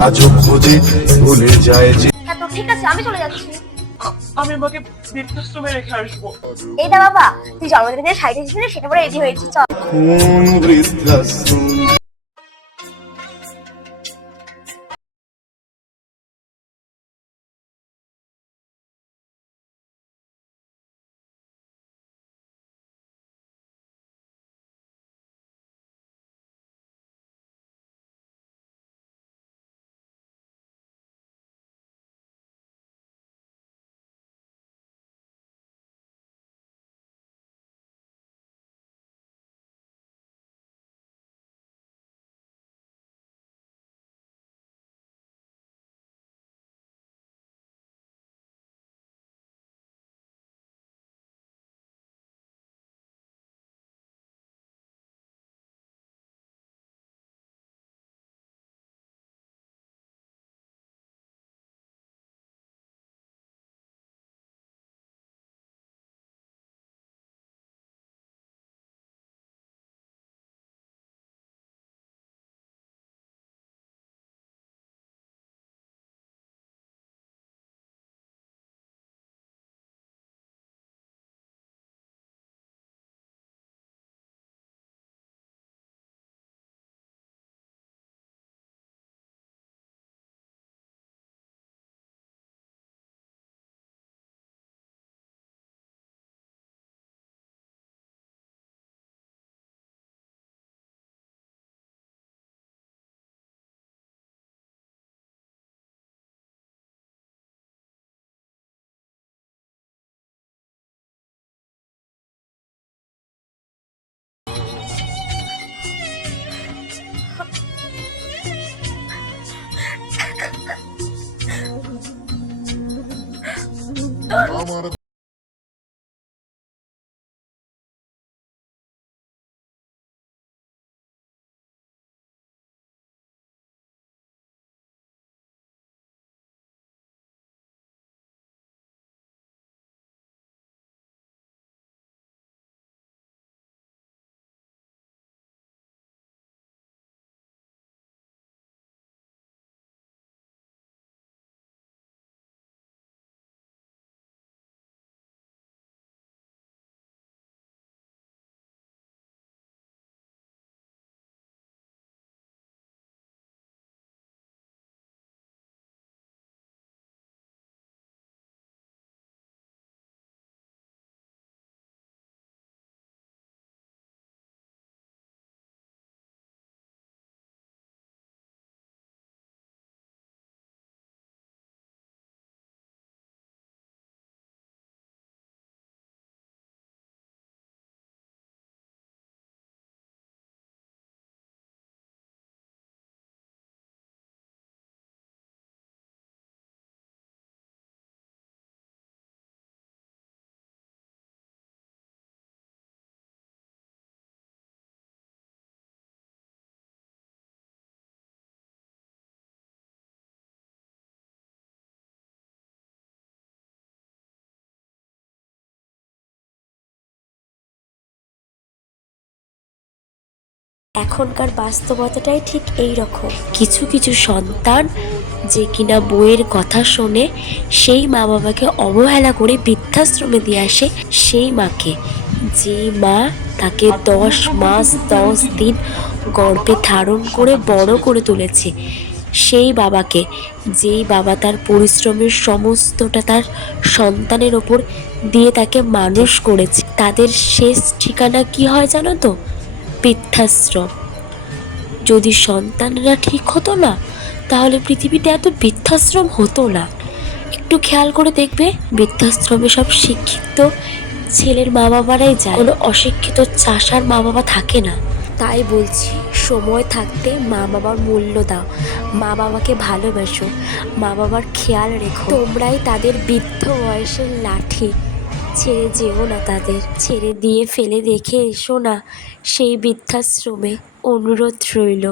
আজও খোঁজে ভুলে যায় যে হ্যাঁ তো ঠিক আছে আমি চলে যাচ্ছি। আমি মাকে বৃদ্ধাশ্রমে রেখে আসব। এইটা বাবা তুই জন্মদিনে শাড়ি এসেছিলি সেটা পরে রেডি হয়েছি চল। কোন বৃদ্ধাশ্রম। Aman এখনকার বাস্তবতাটাই ঠিক এই রকম কিছু কিছু সন্তান যে কিনা বইয়ের কথা শোনে, সেই মা বাবাকে অবহেলা করে বৃদ্ধাশ্রমে দিয়ে আসে সেই মাকে। যে মা তাকে দশ মাস, দশ দিন গর্ভে ধারণ করে বড় করে তুলেছে, সেই বাবাকে। যেই বাবা তার পরিশ্রমের সমস্তটা তার সন্তানের ওপর দিয়ে তাকে মানুষ করেছে। তাদের শেষ ঠিকানা কি হয় জানো তো? বৃদ্ধাশ্রম। যদি সন্তানরা ঠিক হতো না, তাহলে পৃথিবীতে এত বৃদ্ধাশ্রম হতো না। একটু খেয়াল করে দেখবে, বৃদ্ধাশ্রমে সব শিক্ষিত ছেলের মা বাবারাই যায়। কোনো অশিক্ষিত চাষার মা বাবা থাকে না। তাই বলছি, সময় থাকতে মা বাবার মূল্য দাও। মা বাবাকে ভালোবাসো। মা বাবার খেয়াল রেখো। তোমরাই তাদের বৃদ্ধ বয়সের লাঠি। ছেড়ে যেও না তাদের। ছেড়ে দিয়ে ফেলে রেখে এসো না। সেই বৃদ্ধাশ্রমে অনুরোধ রইল।